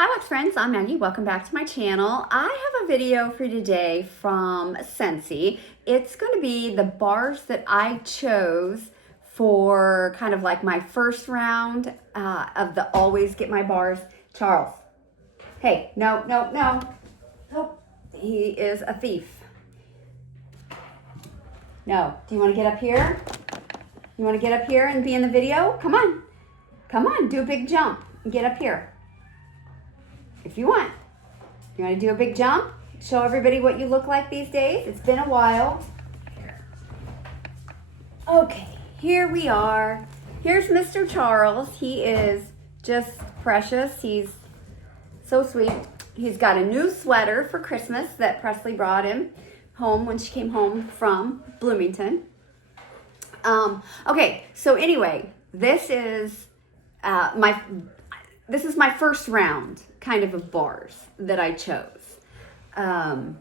Hi Wax Friends, I'm Maggie. Welcome back to my channel. I have a video for you today from Scentsy. It's going to be the bars that I chose for kind of like my first round of the Always Get My Bars. Charles, hey, no. Nope, he is a thief. No, do you want to get up here? You want to get up here and be in the video? Come on, do a big jump and get up here. If you want. You want to do a big jump? Show everybody what you look like these days. It's been a while. Okay, here we are. Here's Mr. Charles. He is just precious. He's so sweet. He's got a new sweater for Christmas that Presley brought him home when she came home from Bloomington. Okay, so anyway, this is my first round kind of bars that I chose. I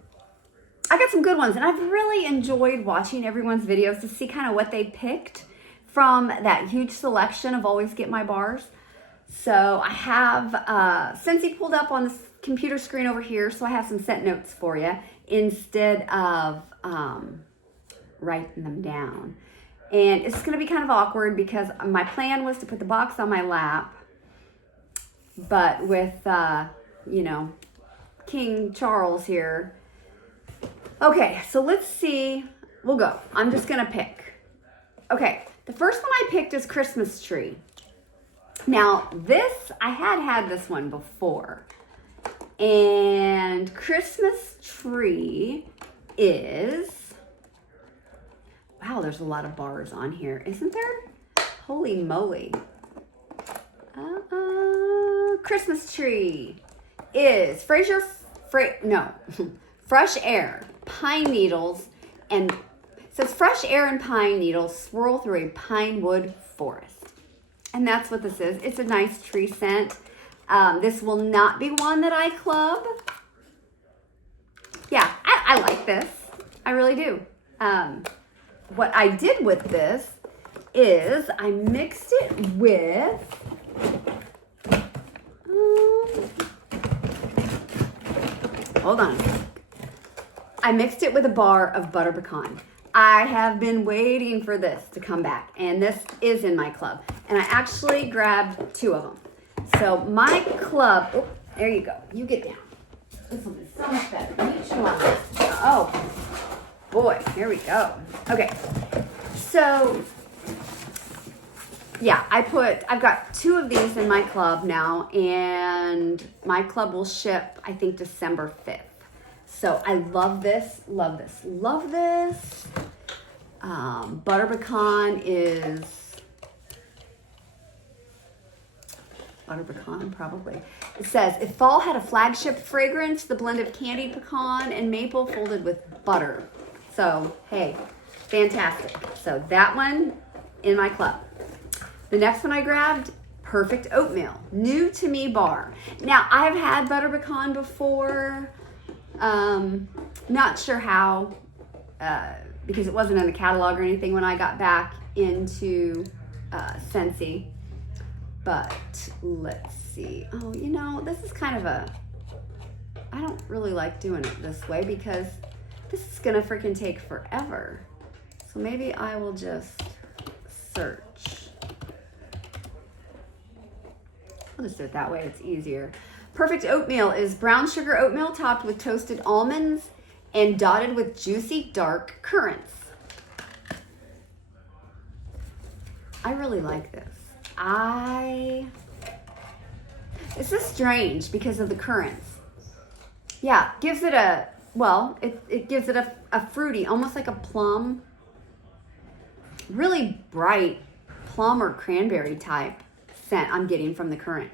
got some good ones, and I've really enjoyed watching everyone's videos to see kind of what they picked from that huge selection of Always Get My Bars. So I have Scentsy pulled up on this computer screen over here, so I have some scent notes for you instead of writing them down. And it's going to be kind of awkward because my plan was to put the box on my lap, but with, King Charles here. Okay, so let's see. We'll go. I'm just going to pick. Okay, the first one I picked is Christmas Tree. Now, I had this one before. And Christmas Tree is... Wow, there's a lot of bars on here, isn't there? Holy moly. Christmas Tree is fresh air, pine needles, and it says fresh air and pine needles swirl through a pine wood forest. And that's what this is. It's a nice tree scent. This will not be one that I club. Yeah, I like this. I really do. What I did with this is I mixed it with hold on. I mixed it with a bar of butter pecan. I have been waiting for this to come back, and this is in my club. And I actually grabbed 2 of them. So my club, oh, there you go. You get down. This will be so much better. Let me chew on this. Oh, boy, here we go. Okay, so yeah, I've got 2 of these in my club now, and my club will ship, I think, December 5th. So I love this. Butter pecan is butter pecan, probably. It says, if fall had a flagship fragrance, the blend of candied pecan and maple folded with butter. So, hey, fantastic. So that one in my club. The next one I grabbed, Perfect Oatmeal, new to me bar. Now, I've had butter pecan before. Not sure how, because it wasn't in the catalog or anything when I got back into Scentsy. But let's see. Oh, this is kind of I don't really like doing it this way because this is gonna freaking take forever. So maybe I will just search. I'll just do it that way, it's easier. Perfect Oatmeal is brown sugar oatmeal topped with toasted almonds and dotted with juicy dark currants. I really like this. This is strange because of the currants. Yeah, gives it it gives it a fruity, almost like a plum, really bright plum or cranberry type scent I'm getting from the currant.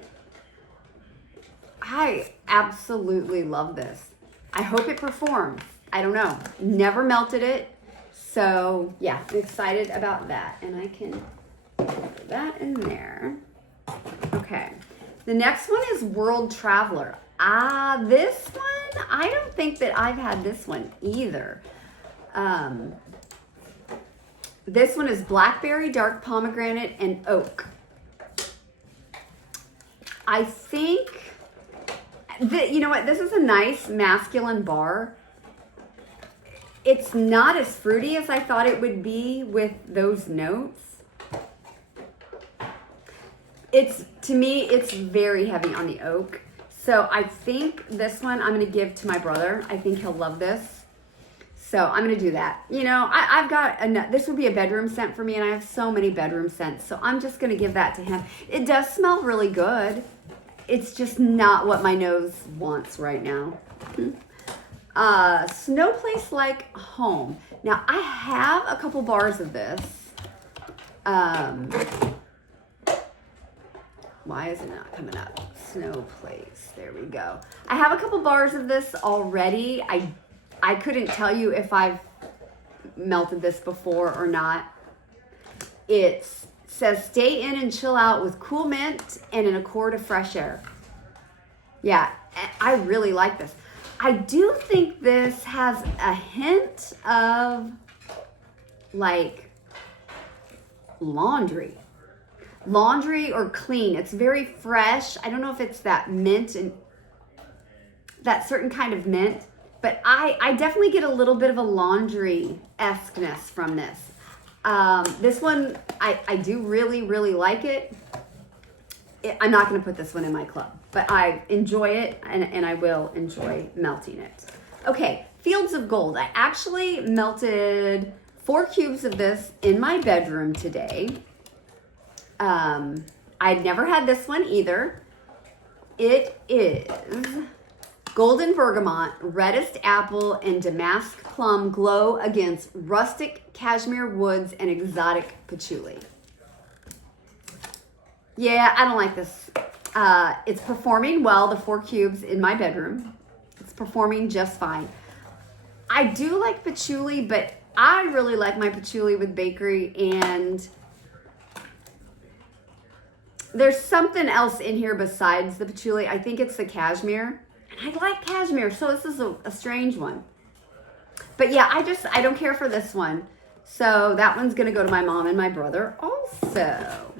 I absolutely love this. I hope it performs. I don't know. Never melted it. So yeah, I'm excited about that. And I can put that in there. Okay. The next one is World Traveler. This one, I don't think that I've had this one either. This one is blackberry, dark pomegranate, and oak. I think You know what? This is a nice masculine bar. It's not as fruity as I thought it would be with those notes. To me, it's very heavy on the oak. So I think this one I'm going to give to my brother. I think he'll love this. So I'm going to do that. You know, I've got this would be a bedroom scent for me, and I have so many bedroom scents. So I'm just going to give that to him. It does smell really good. It's just not what my nose wants right now. Snow Place Like Home. Now, I have a couple bars of this. Why is it not coming up? Snow Place. There we go. I have a couple bars of this already. I couldn't tell you if I've melted this before or not. It says stay in and chill out with cool mint and an accord of fresh air. Yeah, I really like this. I do think this has a hint of like laundry or clean. It's very fresh. I don't know if it's that mint and that certain kind of mint, but I definitely get a little bit of a laundry-esqueness from this. This one, I do really, really like it. I'm not going to put this one in my club, but I enjoy it, and I will enjoy melting it. Okay, Fields of Gold. I actually melted 4 cubes of this in my bedroom today. I'd never had this one either. It is Golden Bergamot, Reddest Apple, and Damask Plum glow against rustic cashmere woods and exotic patchouli. Yeah, I don't like this. It's performing well, the 4 cubes in my bedroom. It's performing just fine. I do like patchouli, but I really like my patchouli with bakery, and there's something else in here besides the patchouli. I think it's the cashmere. And I like cashmere, so this is a strange one. But yeah, I don't care for this one. So that one's going to go to my mom and my brother also.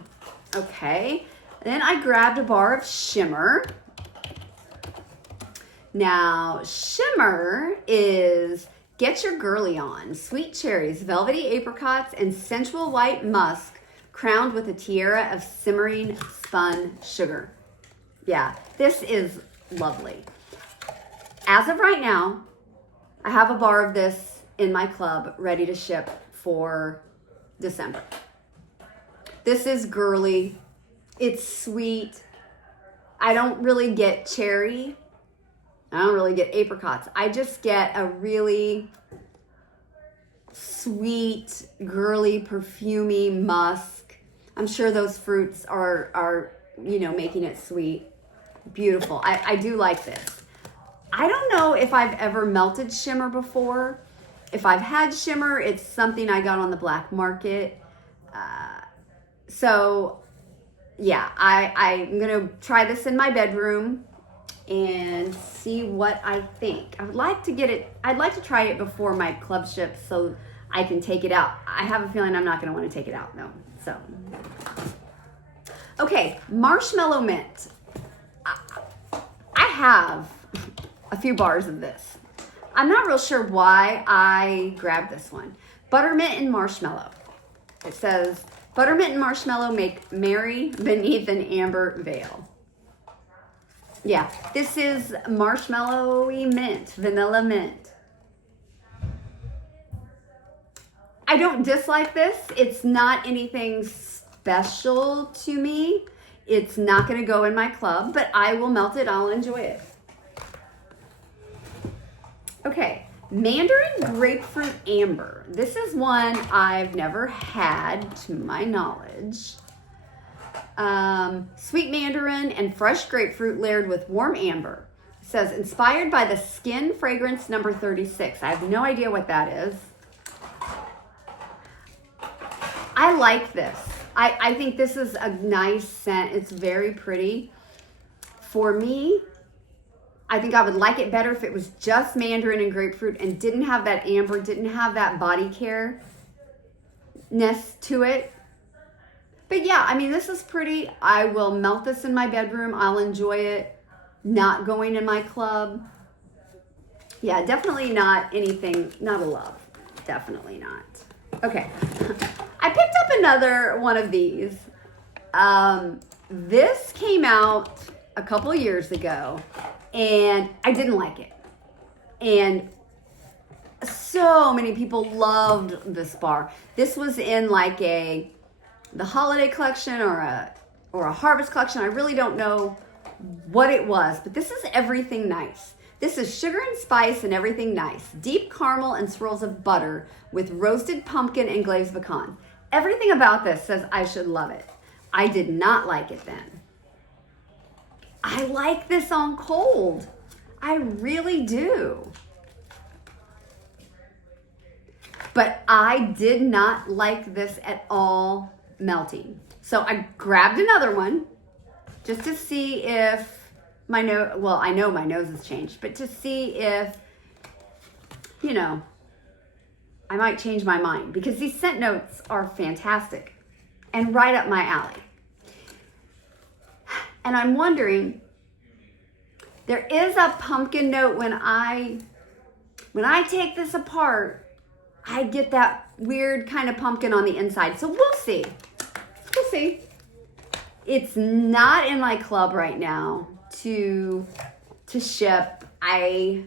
Okay. Then I grabbed a bar of shimmer. Now, shimmer is Get Your Girly On. Sweet cherries, velvety apricots, and sensual white musk crowned with a tiara of simmering spun sugar. Yeah, this is lovely. As of right now, I have a bar of this in my club ready to ship for December. This is girly. It's sweet. I don't really get cherry. I don't really get apricots. I just get a really sweet, girly, perfumey musk. I'm sure those fruits are making it sweet. Beautiful. I do like this. I don't know if I've ever melted shimmer before. If I've had shimmer, it's something I got on the black market. So yeah, I'm gonna try this in my bedroom and see what I think. I would like to get it, I'd like to try it before my club ship so I can take it out. I have a feeling I'm not gonna wanna take it out though, so. Okay, Marshmallow Mint. I have a few bars of this. I'm not real sure why I grabbed this one. Buttermint and marshmallow. It says, buttermint and marshmallow make merry beneath an amber veil. Yeah, this is marshmallowy mint, vanilla mint. I don't dislike this. It's not anything special to me. It's not gonna go in my club, but I will melt it, I'll enjoy it. Okay, Mandarin Grapefruit Amber. This is one I've never had, to my knowledge. Sweet mandarin and fresh grapefruit layered with warm amber. It says, inspired by the Skin Fragrance number 36. I have no idea what that is. I like this. I think this is a nice scent. It's very pretty. For me, I think I would like it better if it was just mandarin and grapefruit and didn't have that amber, didn't have that body care-ness to it. But yeah, I mean, this is pretty. I will melt this in my bedroom. I'll enjoy it. not going in my club. Yeah, definitely not anything, not a love. Definitely not. Okay. I picked up another one of these. This came out a couple years ago, and I didn't like it. And so many people loved this bar. This was in like the holiday collection or a harvest collection. I really don't know what it was, but this is everything nice. This is sugar and spice and everything nice. Deep caramel and swirls of butter with roasted pumpkin and glazed pecan. Everything about this says I should love it. I did not like it then. I like this on cold. I really do. But I did not like this at all melting. So I grabbed another one just to see if my nose, well, I know my nose has changed, but to see if, you know, I might change my mind, because these scent notes are fantastic and right up my alley. And I'm wondering, there is a pumpkin note when I take this apart, I get that weird kind of pumpkin on the inside. So we'll see. We'll see. It's not in my club right now to ship. I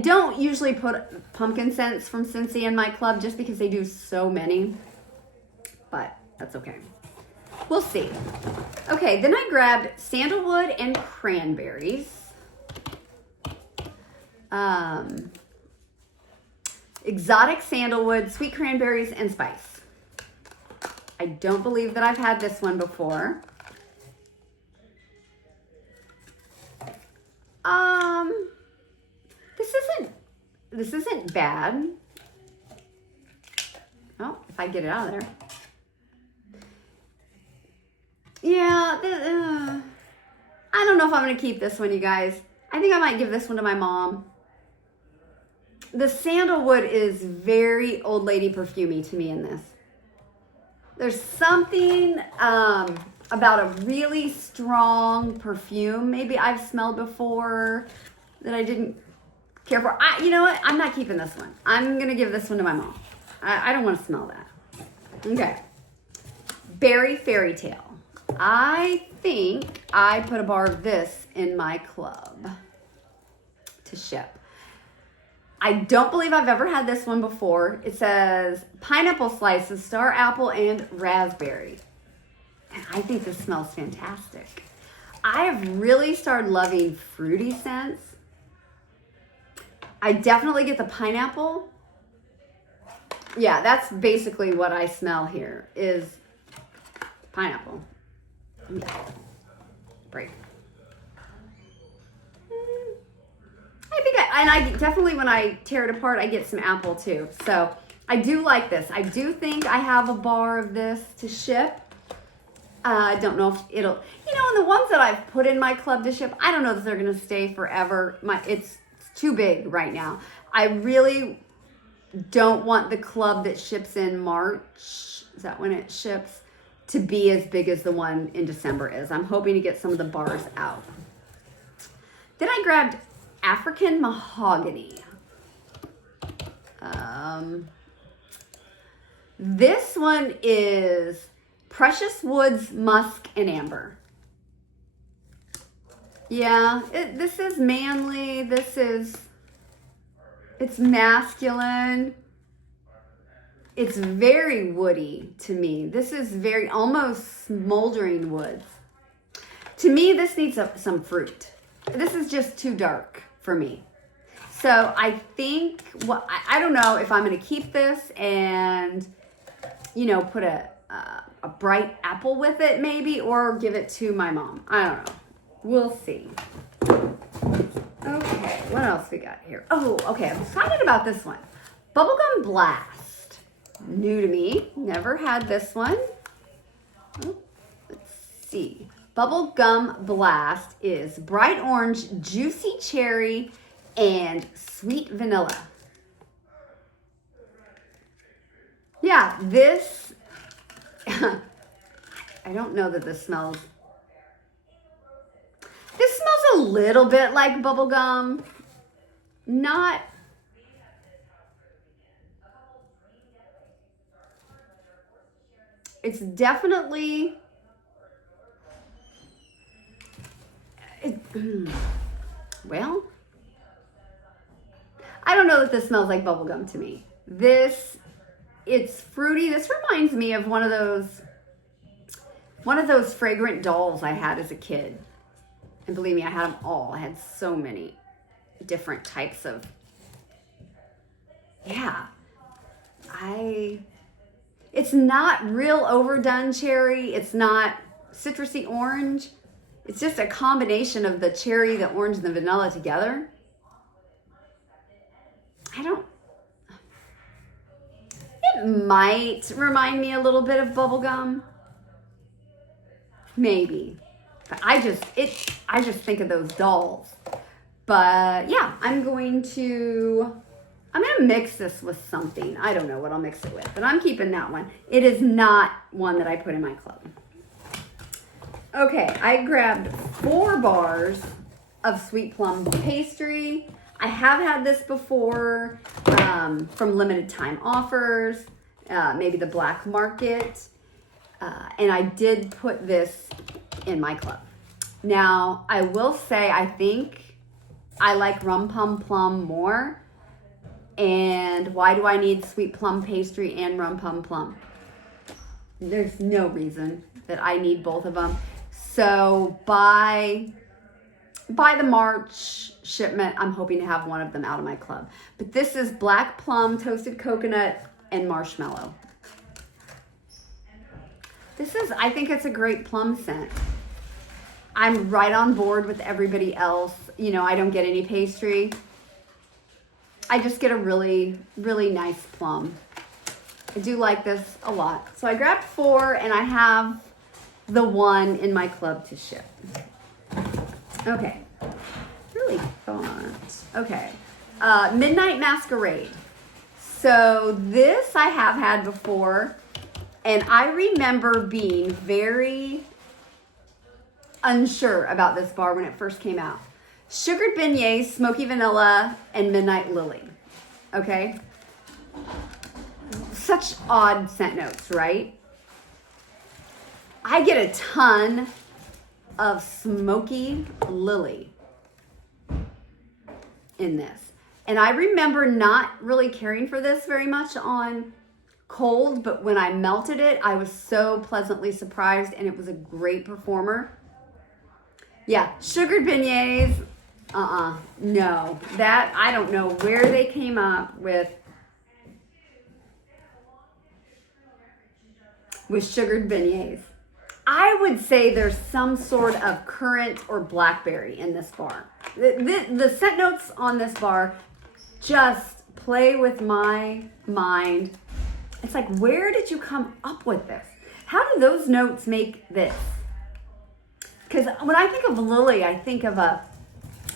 don't usually put pumpkin scents from Scentsy in my club just because they do so many, but that's okay. We'll see. Okay, then I grabbed sandalwood and cranberries. Exotic sandalwood, sweet cranberries, and spice. I don't believe that I've had this one before. This isn't bad. Oh, if I get it out of there. Yeah, I don't know if I'm going to keep this one, you guys. I think I might give this one to my mom. The sandalwood is very old lady perfumey to me in this. There's something about a really strong perfume maybe I've smelled before that I didn't care for. You know what? I'm not keeping this one. I'm going to give this one to my mom. I don't want to smell that. Okay. Berry Fairy Tale. I think I put a bar of this in my club to ship. I don't believe I've ever had this one before. It says pineapple slices, star apple, and raspberry. And I think this smells fantastic. I have really started loving fruity scents. I definitely get the pineapple. Yeah, that's basically what I smell here is pineapple. Right. I definitely, when I tear it apart, I get some apple too. So I do like this. I do think I have a bar of this to ship. I don't know if it'll, and the ones that I've put in my club to ship, I don't know if they're going to stay forever. It's too big right now. I really don't want the club that ships in March, is that when it ships, to be as big as the one in December is. I'm hoping to get some of the bars out. Then I grabbed African Mahogany. This one is Precious Woods, Musk, and Amber. Yeah, this is manly. It's masculine. It's very woody to me. This is very almost smoldering woods. To me, this needs some fruit. This is just too dark for me. So I think, I don't know if I'm going to keep this and, put a bright apple with it maybe, or give it to my mom. I don't know. We'll see. Okay, what else we got here? Oh, okay, I'm excited about this one. Bubblegum Blast. New to me. Never had this one. Let's see. Bubblegum Blast is bright orange, juicy cherry, and sweet vanilla. Yeah, this, I don't know that this smells little bit like bubble gum. Not. It's definitely. Well, I don't know that this smells like bubble gum to me. It's fruity. This reminds me of one of those fragrant dolls I had as a kid. And believe me, I had them all. I had so many different types of, yeah. It's not real overdone cherry. It's not citrusy orange. It's just a combination of the cherry, the orange, and the vanilla together. It might remind me a little bit of bubble gum. Maybe. But I just think of those dolls. But yeah, I'm gonna mix this with something. I don't know what I'll mix it with, but I'm keeping that one. It is not one that I put in my club. Okay, I grabbed 4 bars of sweet plum pastry. I have had this before from limited time offers, maybe the black market, and I did put this in my club. Now, I will say I think I like rum pum plum more. And why do I need sweet plum pastry and rum pum plum? There's no reason that I need both of them. So by the March shipment, I'm hoping to have one of them out of my club. But this is black plum, toasted coconut, and marshmallow. I think it's a great plum scent. I'm right on board with everybody else. You know, I don't get any pastry. I just get a really, really nice plum. I do like this a lot. So I grabbed 4 and I have the 1 in my club to ship. Okay. Really fun. Okay. Midnight Masquerade. So this I have had before, and I remember being very unsure about this bar when it first came out. Sugared beignets, smoky vanilla, and midnight lily. Okay? Such odd scent notes, right? I get a ton of smoky lily in this. And I remember not really caring for this very much on cold, but when I melted it, I was so pleasantly surprised, and it was a great performer. Yeah, sugared beignets, no. That, I don't know where they came up with sugared beignets. I would say there's some sort of currant or blackberry in this bar. The scent notes on this bar just play with my mind. It's like, where did you come up with this? How do those notes make this? Because when I think of lily, I think of a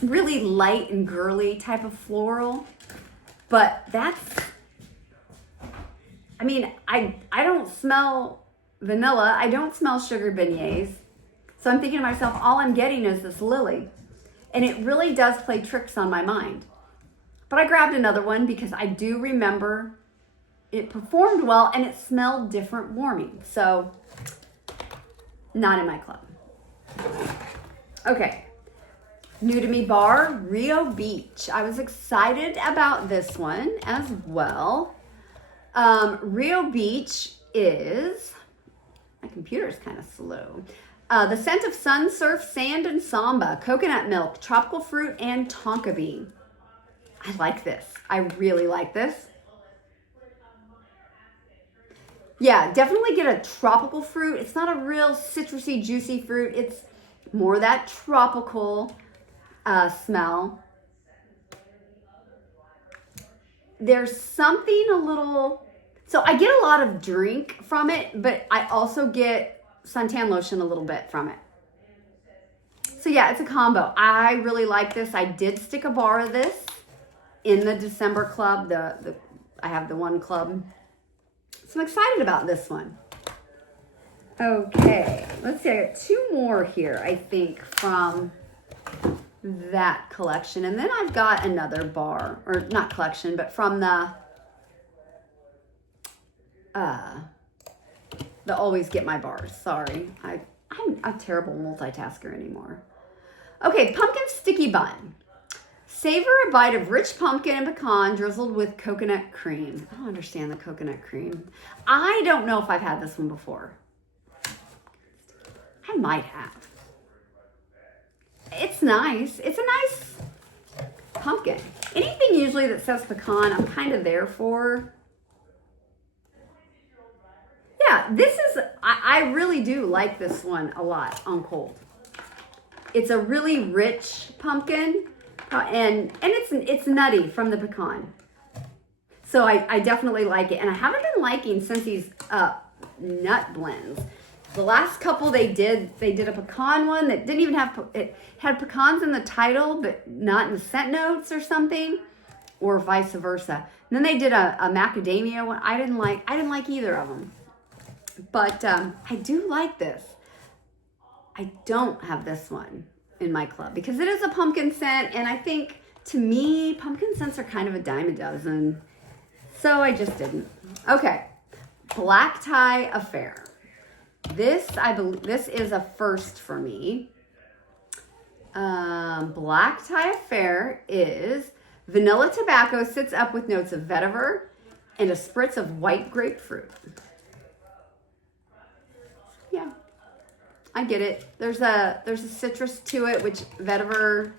really light and girly type of floral. But that's, I mean, I don't smell vanilla. I don't smell sugar beignets. So I'm thinking to myself, all I'm getting is this lily. And it really does play tricks on my mind. But I grabbed another one because I do remember it performed well and it smelled different warming. So not in my club. Okay. New to me bar, Rio Beach. I was excited about this one as well. Rio Beach is, my computer's kind of slow. The scent of sun, surf, sand, and samba, coconut milk, tropical fruit, and tonka bean. I like this. I really like this. Yeah, definitely get a tropical fruit. It's not a real citrusy, juicy fruit. It's more that tropical smell. There's something a little, so I get a lot of drink from it, but I also get suntan lotion a little bit from it. So yeah, it's a combo. I really like this. I did stick a bar of this in the December club. I have the one club. So I'm excited about this one. Okay, let's see. I got 2 more here, I think, from that collection. And then I've got another bar, or not collection, but from the Always Get My Bars. Sorry, I'm a terrible multitasker anymore. Okay, pumpkin sticky bun. Savor a bite of rich pumpkin and pecan drizzled with coconut cream. I don't understand the coconut cream. I don't know if I've had this one before. I might have. It's nice. It's a nice pumpkin. Anything usually that says pecan, I'm kind of there for. Yeah, this is, I really do like this one a lot on cold. It's a really rich pumpkin, and it's nutty from the pecan. So I definitely like it. And I haven't been liking Scentsy's nut blends. The last couple they did a pecan one that didn't even have, it had pecans in the title, but not in the scent notes or something, or vice versa. And then they did a macadamia one. I didn't like either of them. But I do like this. I don't have this one in my club because it is a pumpkin scent, and I think, to me, pumpkin scents are kind of a dime a dozen. So I just didn't. Okay, Black Tie Affair. This, I believe, this is a first for me. Black Tie Affair is vanilla tobacco, sits up with notes of vetiver and a spritz of white grapefruit. Yeah, I get it. There's a citrus to it, which vetiver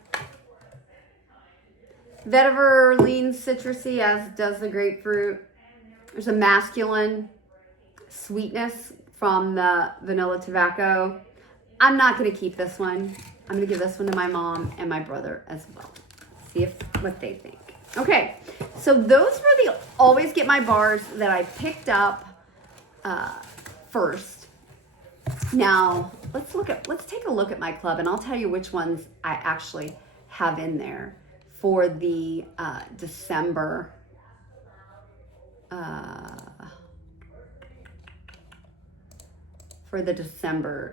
leans citrusy, as does the grapefruit. There's a masculine sweetness from the vanilla tobacco. I'm not going to keep this one. I'm going to give this one to my mom and my brother as well. See what they think. Okay, so those were the Always Get My Bars that I picked up first. Now, let's take a look at my club, and I'll tell you which ones I actually have in there for the December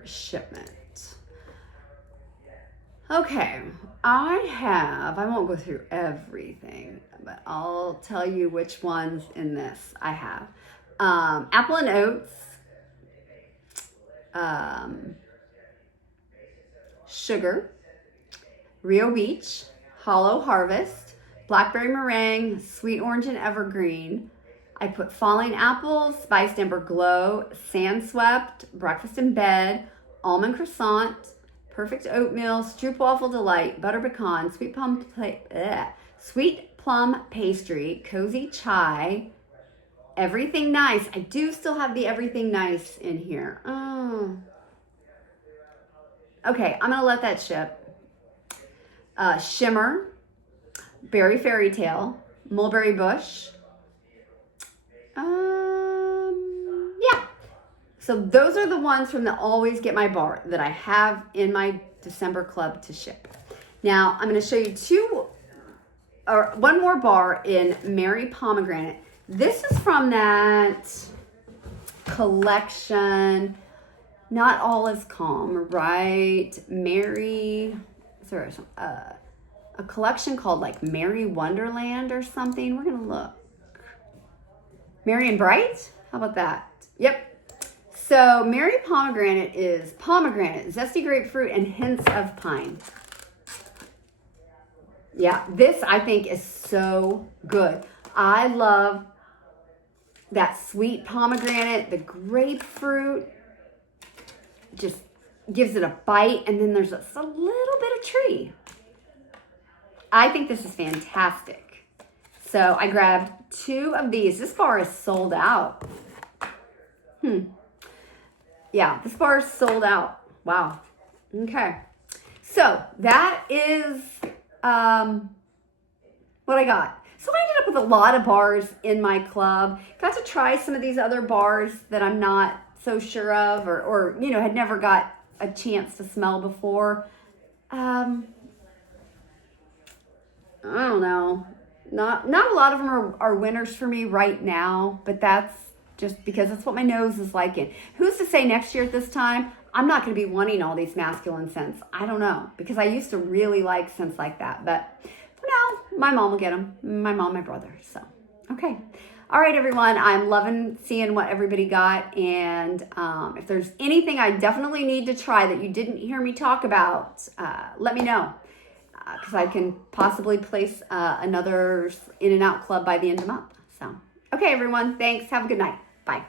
shipment. Okay, I won't go through everything, but I'll tell you which ones in this I have. Apple and Oats, Sugar, Rio Beach, Hollow Harvest, Blackberry Meringue, Sweet Orange and Evergreen. I put Falling Apple, Spiced Amber Glow, Sand Swept, Breakfast in Bed, Almond Croissant, Perfect Oatmeal, Stroop Waffle Delight, Butter Pecan, Sweet Plum Pastry, Cozy Chai, Everything Nice. I do still have the Everything Nice in here. Oh. Okay, I'm gonna let that ship. Shimmer, Berry Fairy Tale, Mulberry Bush. Yeah. So those are the ones from the Always Get My Bar that I have in my December club to ship. Now I'm gonna show you one more bar in Mary Pomegranate. This is from that collection, Not All Is Calm, right? A collection called like Merry Wonderland or something. We're gonna look. Merry and Bright? How about that? Yep. So Merry Pomegranate is pomegranate, zesty grapefruit, and hints of pine. Yeah, this I think is so good. I love that sweet pomegranate, the grapefruit just gives it a bite, and then there's just a little bit of tree. I think this is fantastic. So I grabbed 2 of these. This bar is sold out. Yeah, this bar is sold out. Wow. Okay. So that is what I got. So I ended up with a lot of bars in my club. Got to try some of these other bars that I'm not so sure of, or you know, had never got a chance to smell before. I don't know. Not a lot of them are winners for me right now, but that's just because that's what my nose is liking. Who's to say next year at this time I'm not going to be wanting all these masculine scents. I don't know, because I used to really like scents like that. But for now, my mom will get them. My mom, my brother. So, okay. All right, everyone. I'm loving seeing what everybody got. And if there's anything I definitely need to try that you didn't hear me talk about, let me know. Because I can possibly place another In and Out club by the end of the month. So, okay, everyone. Thanks. Have a good night. Bye.